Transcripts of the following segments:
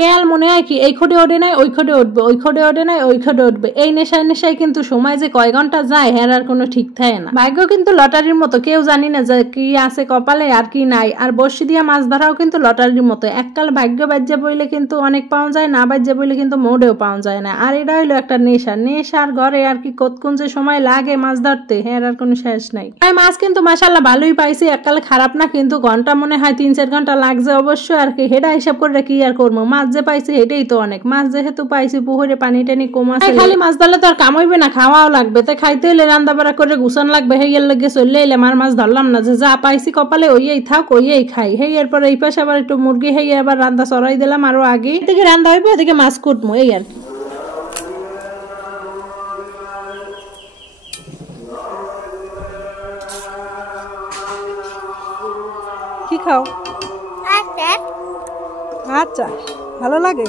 খেয়াল মনে হয় কি এই খোটে ওঠে নাই ওই খোটে উঠবে, ওই খোটে ওঠে নাই ওই খোটে উঠবে, এই নেশায় নেশায় কিন্তু সময় যে কয় ঘন্টা যায় হ্যাঁ আর কোনো ঠিক থাকে না। ভাগ্য কিন্তু লটারির মতো, কেউ জানি না যে কি আছে কপালে আর কি নাই। আর বর্ষি দিয়া মাছ ধরাও কিন্তু লটারির মতো, এককাল ভাগ্য বাজ্যা বইলে কিন্তু অনেক পাওয়া যায়, না বাজ্যা বইলে কিন্তু মোটেও পাওয়া যায় না। আর এটা হইলো একটা নেশা, নেশার ঘরে আর কি কতক্ষণ যে সময় লাগে মাছ ধরতে হ্যাঁ আর কোনো শেষ নাই। তাই মাছ কিন্তু মাশাআল্লাহ ভালোই পাইছি, এককালে খারাপ না, কিন্তু ঘন্টা মনে হয় 3-4 ঘন্টা লাগছে অবশ্য আর কি। হেডা হিসাব করে কি আর করবো, মাছ যে পাইছি এটাই তো অনেক। মাছ যেহেতু পাইছি পুকুরে পানি টানি কম আছে, খালি মাছ ধরলে তো আর কাম হইবে না, খাওয়াও লাগবে। তাই খাইতে হইলে রান্না বাড়া করে গুছান লাগবে। হেয়ার লেগে চলে এলাম, আর মাছ ধরলাম না, যে যা পাইছি কপালে ওইই থাক ওইই খাই। হেই এরপরে এই পাশে আবার একটু মুরগি হেই আবার রান্না চড়াই দিলাম আরো আগে, এদিকে রান্না হইবে এদিকে মাছ কুটমো এই আর কি। খাও? আচ্ছা, ভালো লাগে?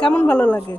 কেমন ভালো লাগে?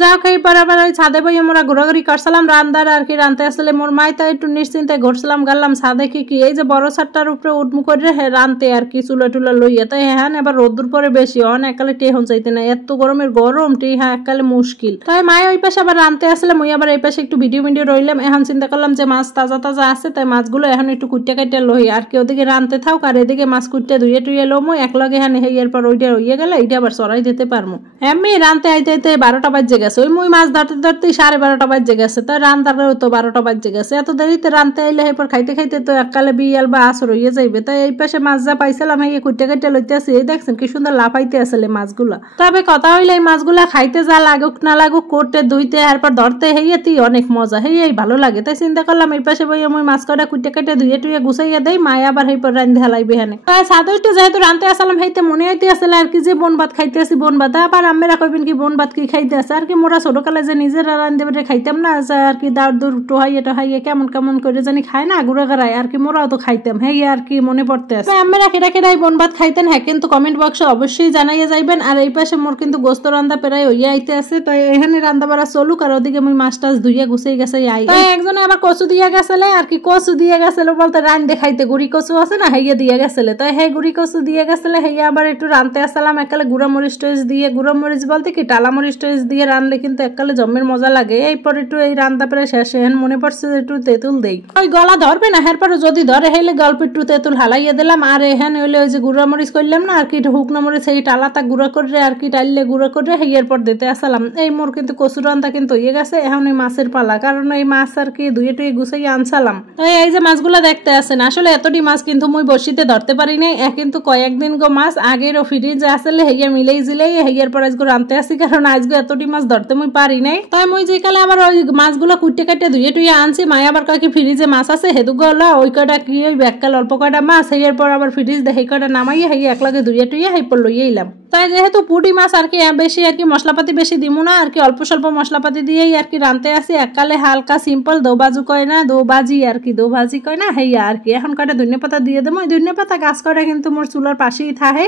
যাও খাই পর আবার ওই ছাদে বই আমরা ঘোরাঘুরি করছিলাম, রান্দার আর কি রানতে আসলে মোর মাই তাই একটু নিশ্চিন্তে ঘুরছিলাম গেলাম ছাদে। কি এই যে বড় ছাদটার উপরে উঠমু করে রানতে আর কি চুলা টুলা লইয়া। তাই হ্যাঁ এবার রোদ্দুর পরে বেশি অন একালে টেহন চাইতে না, এত গরমের গরম টি হ্যাঁ একালে মুশকিল। তাই মাই ওই পাশে আবার রানতে আসলে মুই আবার এই পাশে একটু ভিডিও রইলাম। এখন চিন্তা করলাম যে মাছ তাজা তাজা আছে, তাই মাছগুলো এখন একটু কুটে কাটে লই আর কি, ওদিকে রানতে থাক আর এদিকে মাছ কুটে ধুয়ে টুয়ে লমু একলগে। হ্যাঁ এরপর ওইটা রইয়ে গেলে এইটা আবার চড়াই দিতে পারবো। এমনি রানতে আইতে 12টা বাজে গেছে, ওই মুই মাছ ধরতে ধরতে 12:30 বাজে গেছে। তাই রান্তারও তো 12টা বাজে গেছে, এত দেরিতে রানতে আইলে এরপর খাইতে খাইতে তো এককালে বিয়াল বা আসর হইয়ে যাইবে। তাই এই পাশে মাছ যা পাইছিলাম এই কুটে কাটে লইতে আসি, এই দেখছেন কি সুন্দর লাফাইতে আসলে মাছগুলা। তবে কথা হইলে এই মাছগুলা খাইতে যা লাগুক না লাগুক করতে ধুইতে এরপর ধরতে হেইয়েতেই অনেক মজা, হেই ভালো লাগে। তাই চিন্তা করলাম এই পাশে বই আমি মাছ কটা কুটে কাটে ধুয়ে টুয়ে গুছাইয়া দেই, মায় আবার হেই পর রান্ধে হালাইবে। হ্যাঁ তাই সাদইতে যেহেতু রানতে আসলাম হেইতে মনে হইতে আসলে আর কি যে বোন ভাত খাইতে আসি, বোন ভাত। আবার আমেরা কইবেন কি বোন ভাত কি খাইতে আছে আর কি, মোরা ছোটকালে যে নিজেরা রান্ধে বেড়ে খাইতাম না আর কি, দাঁড় দূর টোহাইয়ে কেমন কেমন করে জানি খায় না ঘুরে গড়ায় আর কি, মোরাও তো খাইতাম। হ্যাঁ আর কি মনে পড়তে আছে আমরা কেডা কেডাই বোন ভাত খাইতেন হ্যাঁ কিন্তু কমেন্ট বক্সে অবশ্যই জানাইয়া যাইবেন। আর এই পাশে মোর কিন্তু গোস্ত রান্দা প্রায় হইয়া আইতে আছে, তাই এখানে রান্দা বাড়া চলুক আর ওদিকে মুই মাছ টাছ ধুইয়া গুছাই গেছে আই। তাই একজনে আবার কচু দিয়া গেছিলে আর কি, কচু দিয়ে গেছিল বলতে রান্ধে খাইতে, গুড়ি কচু আছে না হেইয়া দিয়ে গেছিলে। তাই হে গুড়ি কচু দিয়ে গেছিলে হেইয়া আবার একটু রানতে আসলাম একালে গুঁড়া মরিচ টরিচ দিয়ে, গুঁড়া মরিচ বলতে কি টালা মরিচ টরিচ দিয়ে রানলে কিন্তু এককালে জমের মজা লাগে। এরপর একটু এই রান্না প্রায় শেষে হেন মনে পড়ছে একটু তেঁতুল দেই, ওই গলা ধরবে না এরপর যদি ধরে হেলে গল্প একটু তেঁতুল হালাইয়া দিলাম। আর এখানে হইলে ওই যে গুঁড়া মরিচ করলাম না আর কি, হুকনা মরিচ এই টালাটা গুঁড়া করে আর কি টাইলে গুঁড়া করে হেয়ার পর দিতে আসলাম। এই মোর কিন্তু কচু রান্না কিন্তু হয়ে গেছে, এখন এই মাছের পালা, কারণ এই মাছ আর কি ধুয়ে টুয়ে গুছাইয়া আনছিলাম। তাই এই যে মাছগুলা দেখতে আসেন আসলে এতটি মাছ কিন্তু মুই বসিতে ধরতে পারি নাই, কিন্তু কয়েকদিন গো মাছ আগেরও ফ্রিজে আসলে হেইয়া মিলেই জিলেই হেয়ার পর আজকে রানতে আসি, কারণ আজকে এতটি মাছ ধরতে মুই পারি নাই। তাই মুই যে কালে আবার ওই মাছগুলো কুটে কাটে ধুয়ে টুয়ে আনছি, মায় আবার কয়েক ফ্রিজে মাছ আছে হেদুগুলা ওই কয়টা কি ওই ব্যাককাল অল্প কয়টা মাছ হেয়ার পর আবার ফ্রিজ সেই কয়টা নামাইয়া হেয়ে একলাগে ধুয়ে টুয়ে হেই পর লইয়ে এলাম। তাই যেহেতু পুঁটি মাছ আর কি বেশি আর কি মশলাপাতি বেশি দিমু না আর কি, অল্প স্বল্প মশলাপাতি দিয়েই আর কি রানতে আসি এককালে হালকা সিম্পল দোবাজু কয় না দোবাজি আর কি, দোভাজি কয় না হেইয়া আর কি। এখন কয়টা ধনিয়া পাতা দিয়ে দেবো, ওই ধনিয়া পাতা গাছ কয়টা কিন্তু মোর চুলার পাশেই থাকে,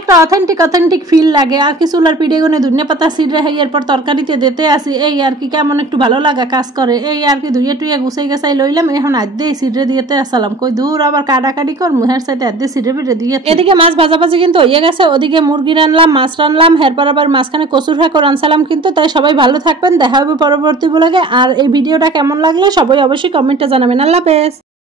একটা অথেন্টিক ফিল লাগে আর কি। চুলার পিঠে গুনে ধনিয়া পাতা ছিঁড়ে হেই এরপর তরকারিতে দিতে আসি এই আর কি, কেমন একটু ভালো লাগা কাজ করে এই আর কি। ধুয়ে টুয়ে গুছাই গেছাই লইলাম, এখন আদ্যেই ছিঁড়ে দিতে আসলাম, কই দূর আবার কাটাকাটি কর মুহের সাইডে আদ্যে ছিঁড়ে পিঠে দিয়ে। এদিকে মাছ ভাজাভাজি কিন্তু হয়ে গেছে, ওদিকে মুরগি রানলাম মাছ রানলাম এরপর আবার মাঝখানে কচুর শাক রানছিলাম কিন্তু। তাই সবাই ভালো থাকবেন, দেখা হবে পরবর্তী ব্লগে। আর এই ভিডিওটা কেমন লাগলে সবাই অবশ্যই কমেন্টে জানাবেন। আল্লাহ হাফেজ।